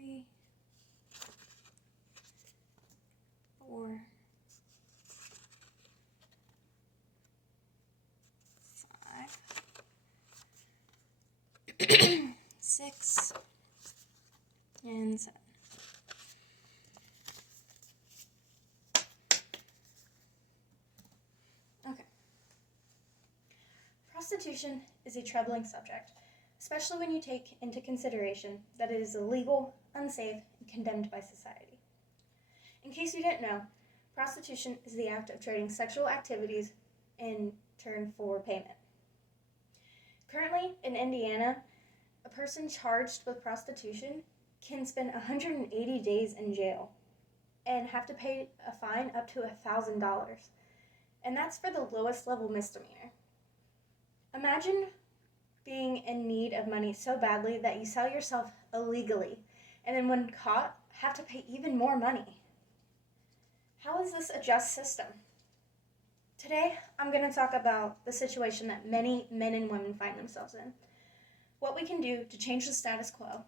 3, 4, 5, 6, and 7. Okay. Prostitution is a troubling subject, especially when you take into consideration that it is illegal, unsafe, and condemned by society. In case you didn't know, prostitution is the act of trading sexual activities in turn for payment. Currently, in Indiana, a person charged with prostitution can spend 180 days in jail and have to pay a fine up to $1,000. And that's for the lowest level misdemeanor. Imagine being in need of money so badly that you sell yourself illegally, and then when caught, have to pay even more money. How is this a just system? Today, I'm going to talk about the situation that many men and women find themselves in, what we can do to change the status quo,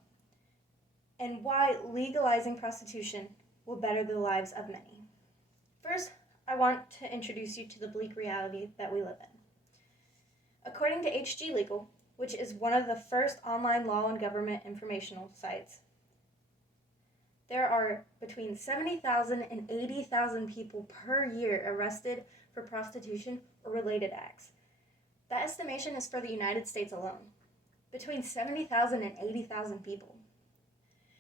and why legalizing prostitution will better the lives of many. First, I want to introduce you to the bleak reality that we live in. According to HG Legal, which is one of the first online law and government informational sites, there are between 70,000 and 80,000 people per year arrested for prostitution or related acts. That estimation is for the United States alone. Between 70,000 and 80,000 people.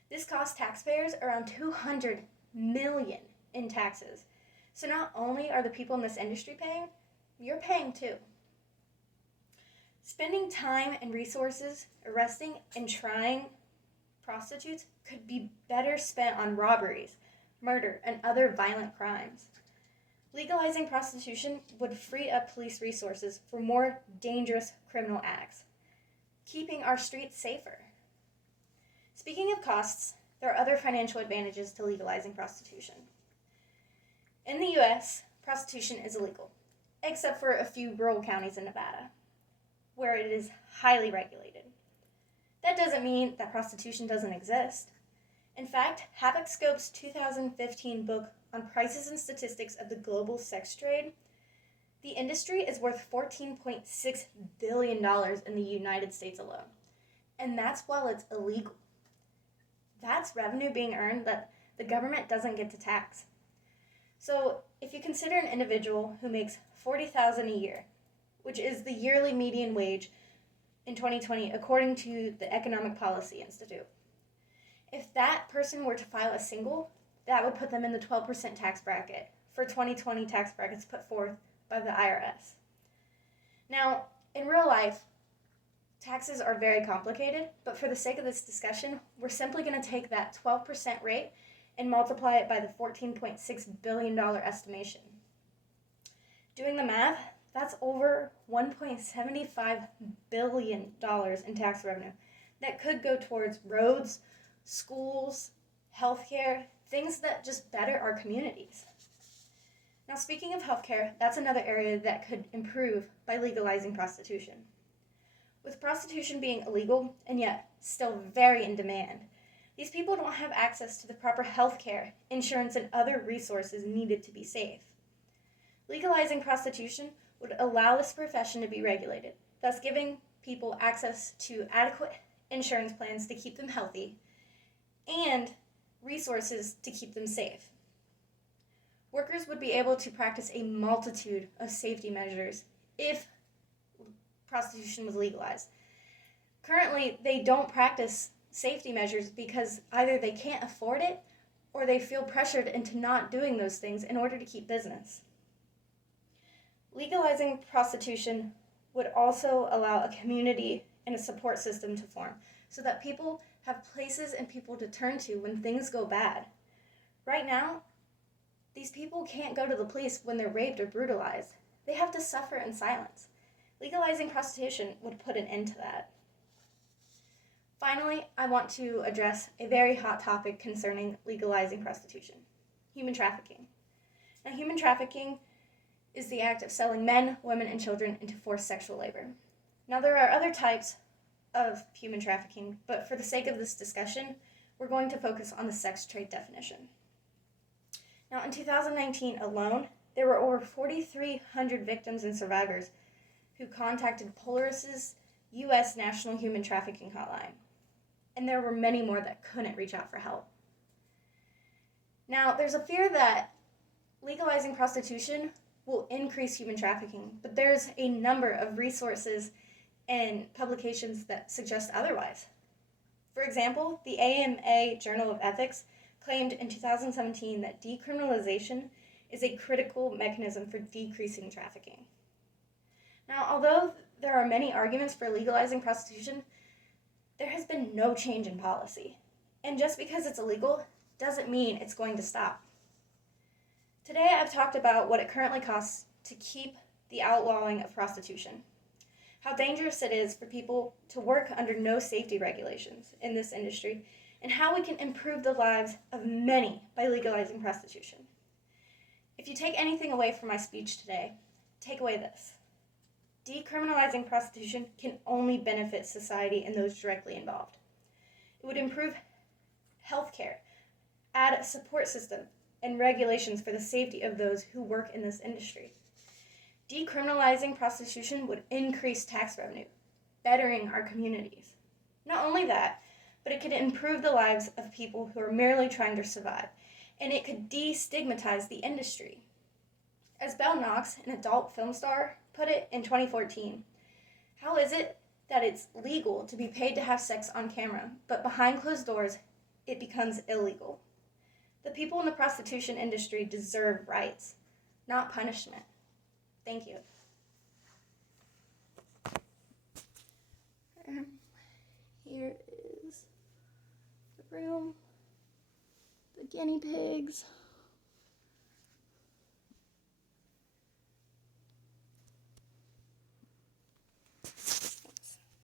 This costs taxpayers around $200 million in taxes. So not only are the people in this industry paying, you're paying too. Spending time and resources arresting and trying prostitutes could be better spent on robberies, murder, and other violent crimes. Legalizing prostitution would free up police resources for more dangerous criminal acts, keeping our streets safer. Speaking of costs, there are other financial advantages to legalizing prostitution. In the U.S., prostitution is illegal, except for a few rural counties in Nevada, where it is highly regulated. That doesn't mean that prostitution doesn't exist. In fact, Habitscope's 2015 book on prices and statistics of the global sex trade, the industry is worth $14.6 billion in the United States alone. And that's while it's illegal. That's revenue being earned that the government doesn't get to tax. So if you consider an individual who makes $40,000 a year, which is the yearly median wage in 2020 according to the Economic Policy Institute, if that person were to file a single, that would put them in the 12% tax bracket for 2020 tax brackets put forth by the IRS. Now, in real life, taxes are very complicated, but for the sake of this discussion, we're simply going to take that 12% rate and multiply it by the $14.6 billion estimation. Doing the math, that's over $1.75 billion in tax revenue that could go towards roads, schools, healthcare, things that just better our communities. Now, speaking of healthcare, that's another area that could improve by legalizing prostitution. With prostitution being illegal and yet still very in demand, these people don't have access to the proper healthcare, insurance, and other resources needed to be safe. Legalizing prostitution would allow this profession to be regulated, thus giving people access to adequate insurance plans to keep them healthy and resources to keep them safe. Workers would be able to practice a multitude of safety measures if prostitution was legalized. Currently, they don't practice safety measures because either they can't afford it or they feel pressured into not doing those things in order to keep business. Legalizing prostitution would also allow a community and a support system to form so that people have places and people to turn to when things go bad. Right now, these people can't go to the police when they're raped or brutalized. They have to suffer in silence. Legalizing prostitution would put an end to that. Finally, I want to address a very hot topic concerning legalizing prostitution: human trafficking. Now, human trafficking is the act of selling men, women, and children into forced sexual labor. Now, there are other types of human trafficking, but for the sake of this discussion, we're going to focus on the sex trade definition. Now, in 2019 alone, there were over 4,300 victims and survivors who contacted Polaris's U.S. National Human Trafficking Hotline, and there were many more that couldn't reach out for help. Now, there's a fear that legalizing prostitution will increase human trafficking, but there's a number of resources and publications that suggest otherwise. For example, the AMA Journal of Ethics claimed in 2017 that decriminalization is a critical mechanism for decreasing trafficking. Now, although there are many arguments for legalizing prostitution, there has been no change in policy. And just because it's illegal doesn't mean it's going to stop. Today, I've talked about what it currently costs to keep the outlawing of prostitution, how dangerous it is for people to work under no safety regulations in this industry, and how we can improve the lives of many by legalizing prostitution. If you take anything away from my speech today, take away this. Decriminalizing prostitution can only benefit society and those directly involved. It would improve healthcare, add a support system, and regulations for the safety of those who work in this industry. Decriminalizing prostitution would increase tax revenue, bettering our communities. Not only that, but it could improve the lives of people who are merely trying to survive, and it could destigmatize the industry. As Belle Knox, an adult film star, put it in 2014, how is it that it's legal to be paid to have sex on camera, but behind closed doors, it becomes illegal? The people in the prostitution industry deserve rights, not punishment. Thank you. Here is the room, the guinea pigs.